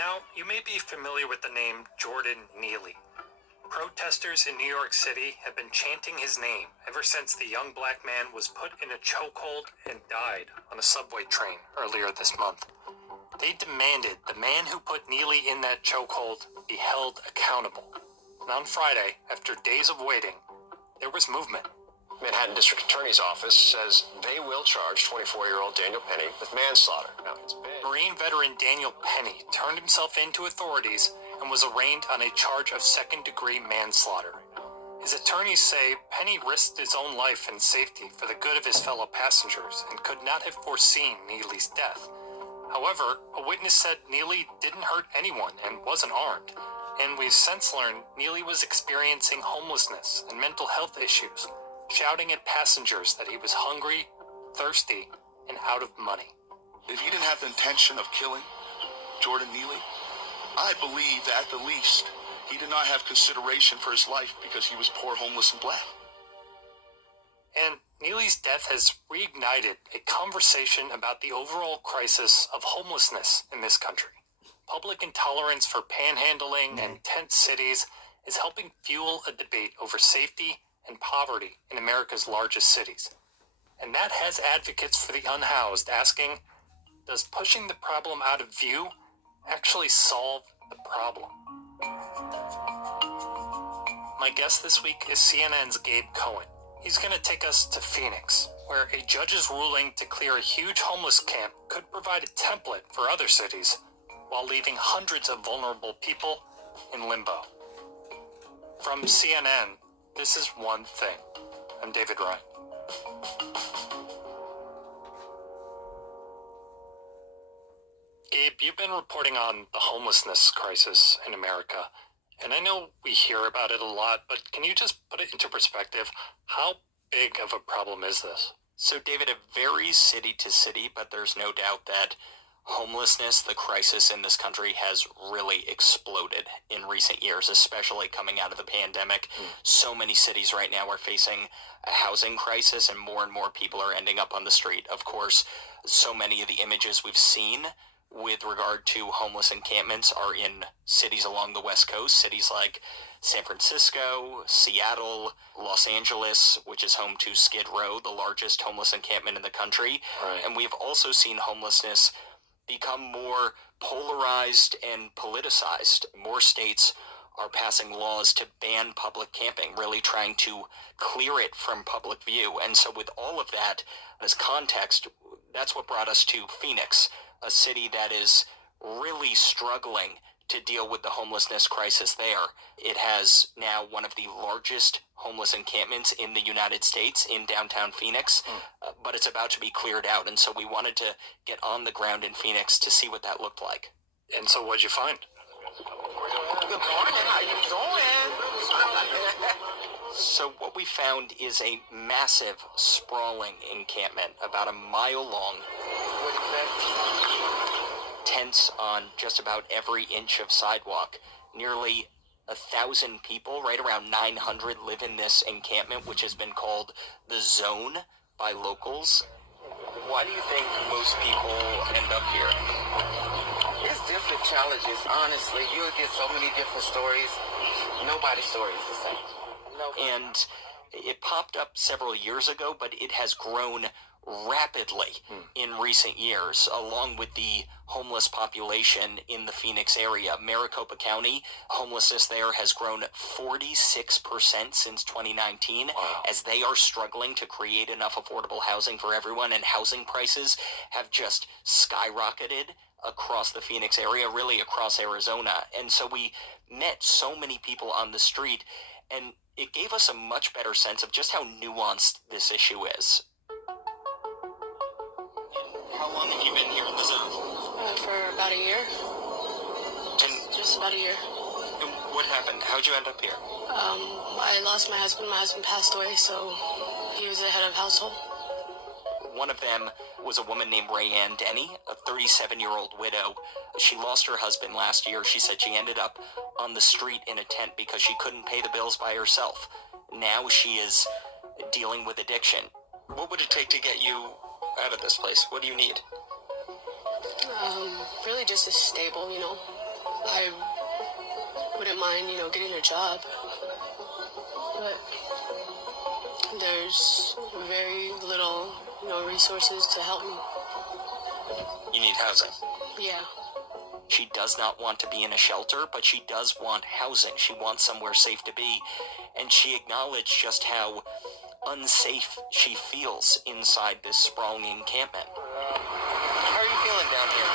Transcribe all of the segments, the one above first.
Now, you may be familiar with the name Jordan Neely. Protesters in New York City have been chanting his name ever since the young black man was put in a chokehold and died on a subway train earlier this month. They demanded the man who put Neely in that chokehold be held accountable. And on Friday, after days of waiting, there was movement. Manhattan District Attorney's Office says they will charge 24-year-old Daniel Penny with manslaughter. Now, it's big. Marine veteran Daniel Penny turned himself in to authorities and was arraigned on a charge of second-degree manslaughter. His attorneys say Penny risked his own life and safety for the good of his fellow passengers and could not have foreseen Neely's death. However, a witness said Neely didn't hurt anyone and wasn't armed, and we've since learned Neely was experiencing homelessness and mental health issues, shouting at passengers that he was hungry, thirsty, and out of money. If he didn't have the intention of killing Jordan Neely, I believe that at the least he did not have consideration for his life because he was poor, homeless, and black. And Neely's death has reignited a conversation about the overall crisis of homelessness in this country. Public intolerance for panhandling and tent cities is helping fuel a debate over safety and poverty in America's largest cities. And that has advocates for the unhoused asking, does pushing the problem out of view actually solve the problem? My guest this week is CNN's Gabe Cohen. He's going to take us to Phoenix, where a judge's ruling to clear a huge homeless camp could provide a template for other cities, while leaving hundreds of vulnerable people in limbo. From CNN, this is One Thing. I'm David Ryan. Gabe, you've been reporting on the homelessness crisis in America, and I know we hear about it a lot, but can you just put it into perspective? How big of a problem is this? So, David, it varies city to city, but there's no doubt that homelessness, the crisis in this country, has really exploded in recent years, especially coming out of the pandemic. So many cities right now are facing a housing crisis, and more people are ending up on the street. Of course, so many of the images we've seen with regard to homeless encampments are in cities along the West Coast, cities like San Francisco, Seattle, Los Angeles, which is home to Skid Row, the largest homeless encampment in the country. Right. And we've also seen homelessness become more polarized and politicized. More states are passing laws to ban public camping, really trying to clear it from public view. And so with all of that as context, that's what brought us to Phoenix, a city that is really struggling to deal with the homelessness crisis there. It has now one of the largest homeless encampments in the United States in downtown Phoenix, but it's about to be cleared out. And so we wanted to get on the ground in Phoenix to see what that looked like. And so what'd you find? Good morning, how you doing? So what we found is a massive, sprawling encampment, about a mile long. Tents on just about every inch of sidewalk. Nearly 1,000 people, right around 900, live in this encampment, which has been called the Zone by locals. Why do you think most people end up here? It's different challenges, honestly. You'll get so many different stories. Nobody's story is the same. And it popped up several years ago, but it has grown rapidly in recent years, along with the homeless population in the Phoenix area. Maricopa County, homelessness there has grown 46% since 2019, as they are struggling to create enough affordable housing for everyone, and housing prices have just skyrocketed across the Phoenix area, really across Arizona. And so we met so many people on the street, and it gave us a much better sense of just how nuanced this issue is. How long have you been here in the Zone? For about a year. And Just about a year. And what happened? How'd you end up here? I lost my husband. My husband passed away, so he was the head of household. One of them was a woman named Rayanne Denny, a 37-year-old widow. She lost her husband last year. She said she ended up on the street in a tent because she couldn't pay the bills by herself. Now she is dealing with addiction. What would it take to get you out of this place? What do you need? Really just a stable, I wouldn't mind, getting a job. But there's very little, resources to help me. You need housing. Yeah. She does not want to be in a shelter, but she does want housing. She wants somewhere safe to be. And she acknowledged just how unsafe she feels inside this sprawling encampment. How are you feeling down here?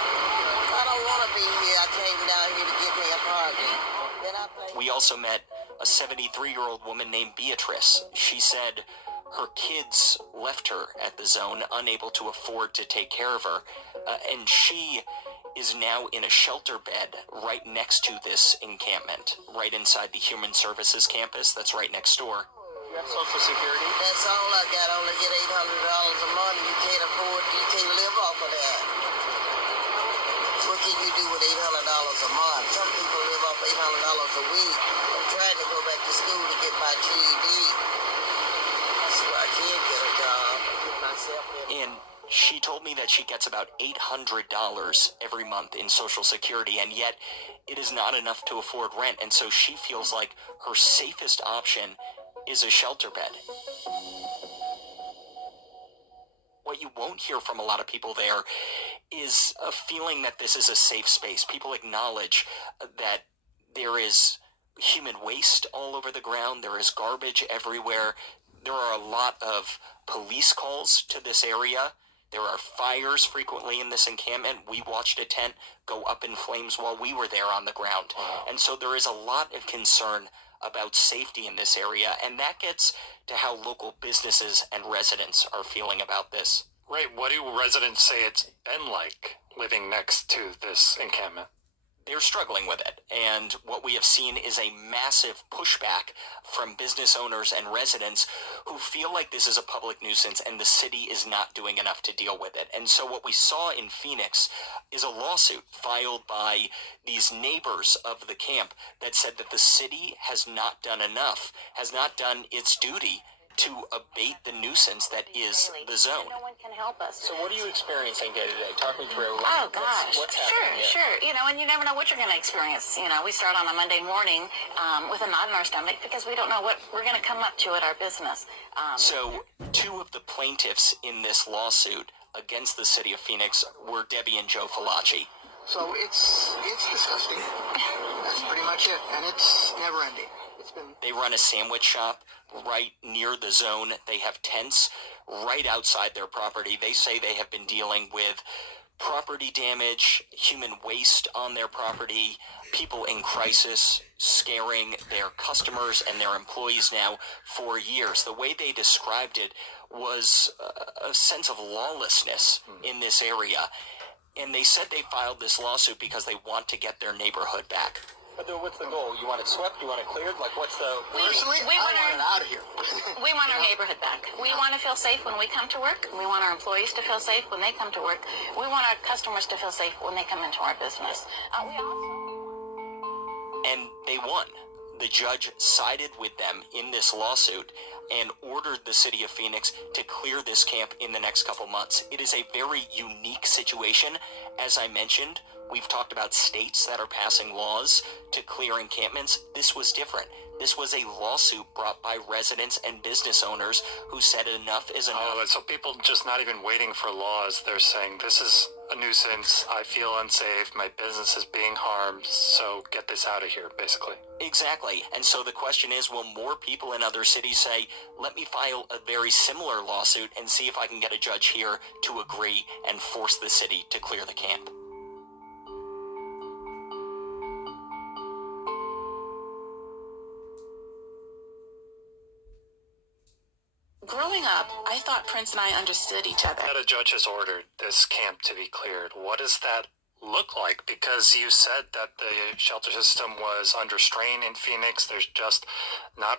I don't want to be here. I came down here to get me a party. We also met a 73-year-old woman named Beatrice. She said her kids left her at the zone, unable to afford to take care of her, and she is now in a shelter bed right next to this encampment, right inside the Human Services campus that's right next door. You have Social Security? That's all I got. I only get $800 a month. You can't live off of that. What can you do with $800 a month? Some people live off $800 a week. I'm trying to go back to school to get my GED. So I can get a job and get myself in. And she told me that she gets about $800 every month in Social Security, and yet it is not enough to afford rent, and so she feels like her safest option is a shelter bed. What you won't hear from a lot of people there is a feeling that this is a safe space. People acknowledge that there is human waste all over the ground. There is garbage everywhere. There are a lot of police calls to this area. There are fires frequently in this encampment. We watched a tent go up in flames while we were there on the ground. And so there is a lot of concern about safety in this area, and that gets to how local businesses and residents are feeling about this. Right, what do residents say it's been like living next to this encampment? They're struggling with it, and what we have seen is a massive pushback from business owners and residents who feel like this is a public nuisance and the city is not doing enough to deal with it. And so what we saw in Phoenix is a lawsuit filed by these neighbors of the camp that said that the city has not done enough, has not done its duty to abate the nuisance that is the zone. No one can help us. So what are you experiencing day to day? Talk me through. Oh, gosh. What's happening here? Sure. And you never know what you're going to experience. We start on a Monday morning with a knot in our stomach because we don't know what we're going to come up to at our business. So two of the plaintiffs in this lawsuit against the city of Phoenix were Debbie and Joe Falaci. So it's disgusting. That's pretty much it. And it's never ending. They run a sandwich shop right near the zone. They have tents right outside their property. They say they have been dealing with property damage, human waste on their property, people in crisis, scaring their customers and their employees now for years. The way they described it was a sense of lawlessness in this area. And they said they filed this lawsuit because they want to get their neighborhood back. But then what's the goal? You want it swept? You want it cleared? Like, what's the... Personally, we I want want it out of here. We want our neighborhood back. We want to feel safe when we come to work. We want our employees to feel safe when they come to work. We want our customers to feel safe when they come into our business. And they won. The judge sided with them in this lawsuit and ordered the city of Phoenix to clear this camp in the next couple months. It is a very unique situation. As I mentioned, we've talked about states that are passing laws to clear encampments. This was different. This was a lawsuit brought by residents and business owners who said enough is enough. Oh, so people just not even waiting for laws. They're saying, this is a nuisance. I feel unsafe. My business is being harmed. So get this out of here, basically. Exactly. And so the question is, will more people in other cities say, let me file a very similar lawsuit and see if I can get a judge here to agree and force the city to clear the camp? Growing up, I thought Prince and I understood each other. That a judge has ordered this camp to be cleared. What does that look like? Because you said that the shelter system was under strain in Phoenix. There's just not...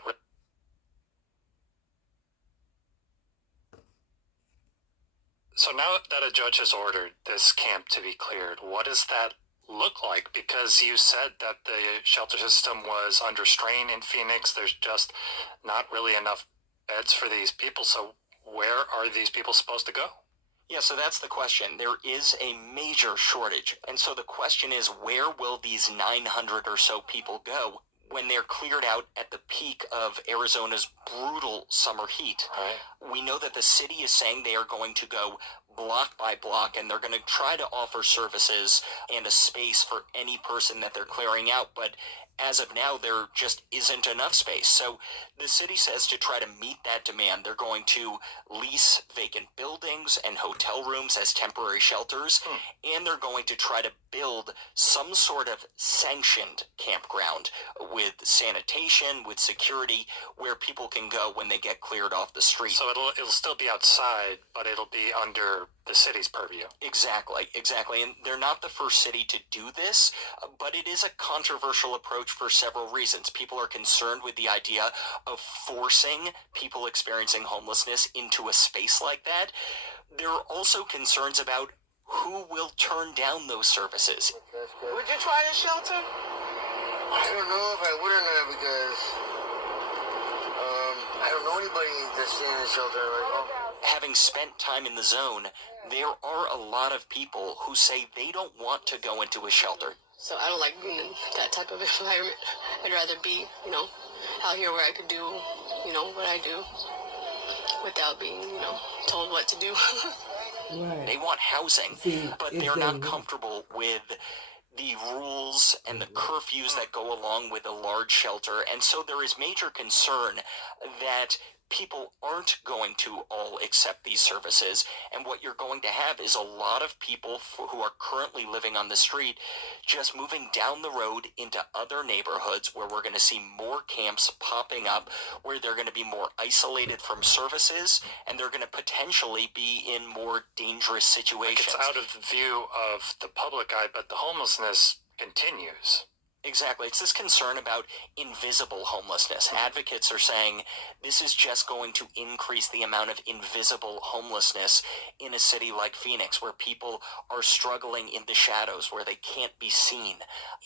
So now that a judge has ordered this camp to be cleared, what does that look like? Because you said that the shelter system was under strain in Phoenix. There's just not really enough beds for these people. So where are these people supposed to go? Yeah, so that's the question. There is a major shortage. And so the question is, where will these 900 or so people go when they're cleared out at the peak of Arizona's brutal summer heat? Right. We know that the city is saying they are going to go block by block, and they're going to try to offer services and a space for any person that they're clearing out. But as of now, there just isn't enough space. So the city says to try to meet that demand, they're going to lease vacant buildings and hotel rooms as temporary shelters, and they're going to try to build some sort of sanctioned campground with sanitation, with security, where people can go when they get cleared off the street. So it'll still be outside, but it'll be under the city's purview. Exactly. And they're not the first city to do this, but it is a controversial approach for several reasons. People are concerned with the idea of forcing people experiencing homelessness into a space like that. There are also concerns about who will turn down those services. Would you try the shelter? I don't know if I would or not because I don't know anybody that's staying in the shelter right now. Having spent time in the zone, there are a lot of people who say they don't want to go into a shelter. So I don't like being in that type of environment. I'd rather be, out here where I could do, what I do without being, told what to do. Right. They want housing, but they're not comfortable with the rules and the curfews that go along with a large shelter. And so there is major concern that people aren't going to all accept these services, and what you're going to have is a lot of people who are currently living on the street just moving down the road into other neighborhoods where we're going to see more camps popping up, where they're going to be more isolated from services, and they're going to potentially be in more dangerous situations. It's out of the view of the public eye, but the homelessness continues. Exactly. It's this concern about invisible homelessness. Advocates are saying this is just going to increase the amount of invisible homelessness in a city like Phoenix, where people are struggling in the shadows, where they can't be seen.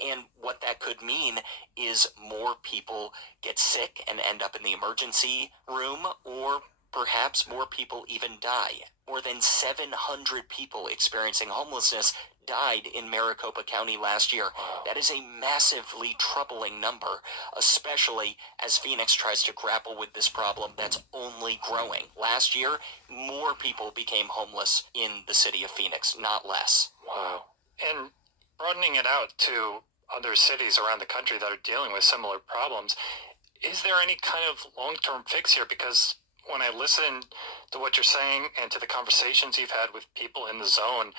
And what that could mean is more people get sick and end up in the emergency room, or perhaps more people even die. More than 700 people experiencing homelessness died in Maricopa County last year. That is a massively troubling number, especially as Phoenix tries to grapple with this problem that's only growing. Last year, more people became homeless in the city of Phoenix, not less. Wow. And broadening it out to other cities around the country that are dealing with similar problems, is there any kind of long-term fix here? Because when I listen to what you're saying and to the conversations you've had with people in the zone,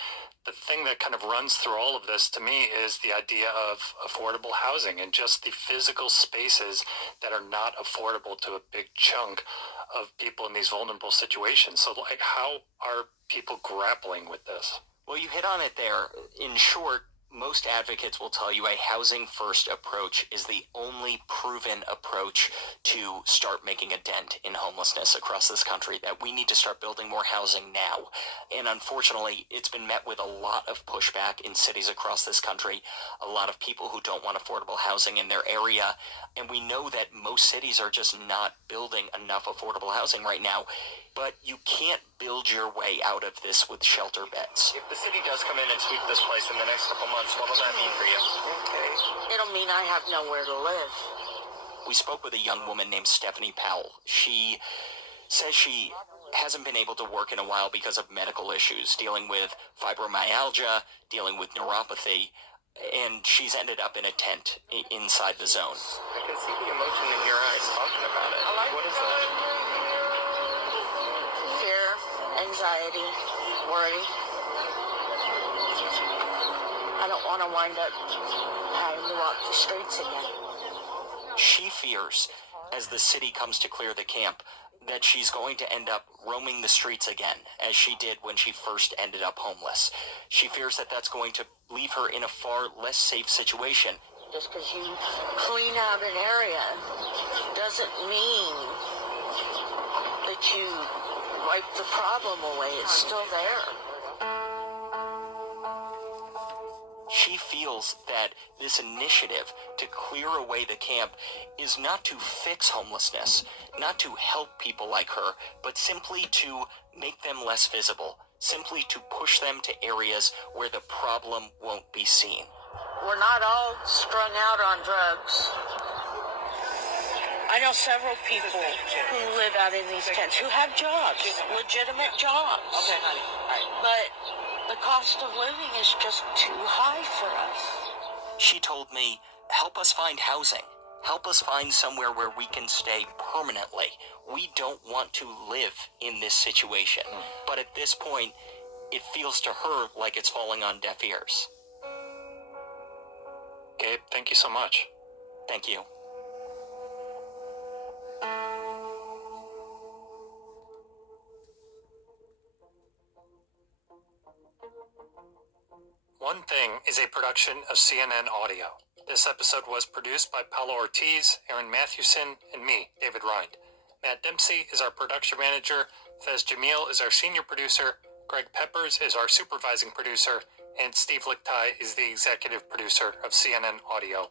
the thing that kind of runs through all of this to me is the idea of affordable housing and just the physical spaces that are not affordable to a big chunk of people in these vulnerable situations. So, how are people grappling with this? Well, you hit on it there. In short, most advocates will tell you a housing-first approach is the only proven approach to start making a dent in homelessness across this country, that we need to start building more housing now. And unfortunately, it's been met with a lot of pushback in cities across this country, a lot of people who don't want affordable housing in their area, and we know that most cities are just not building enough affordable housing right now. But you can't build your way out of this with shelter beds. If the city does come in and sweep this place in the next couple months, what will that mean for you? Okay. It'll mean I have nowhere to live. We spoke with a young woman named Stephanie Powell. She says she hasn't been able to work in a while because of medical issues, dealing with fibromyalgia, dealing with neuropathy, and she's ended up in a tent inside the zone. I can see the emotion in your eyes talking about it. What is that? Fear, anxiety, worry. I don't want to wind up having to walk the streets again. She fears, as the city comes to clear the camp, that she's going to end up roaming the streets again, as she did when she first ended up homeless. She fears that that's going to leave her in a far less safe situation. Just because you clean out an area doesn't mean that you wipe the problem away. It's still there. She feels that this initiative to clear away the camp is not to fix homelessness, not to help people like her, but simply to make them less visible, simply to push them to areas where the problem won't be seen. We're not all strung out on drugs. I know several people who live out in these tents who have jobs, legitimate jobs. Okay, honey. All right. But the cost of living is just too high for us. She told me, help us find housing. Help us find somewhere where we can stay permanently. We don't want to live in this situation. But at this point, it feels to her like it's falling on deaf ears. Gabe, thank you so much. Thank you. One Thing is a production of CNN Audio. This episode was produced by Paolo Ortiz, Aaron Mathewson, and me, David Rind. Matt Dempsey is our production manager, Fez Jamil is our senior producer, Greg Peppers is our supervising producer, and Steve Lichtai is the executive producer of CNN Audio.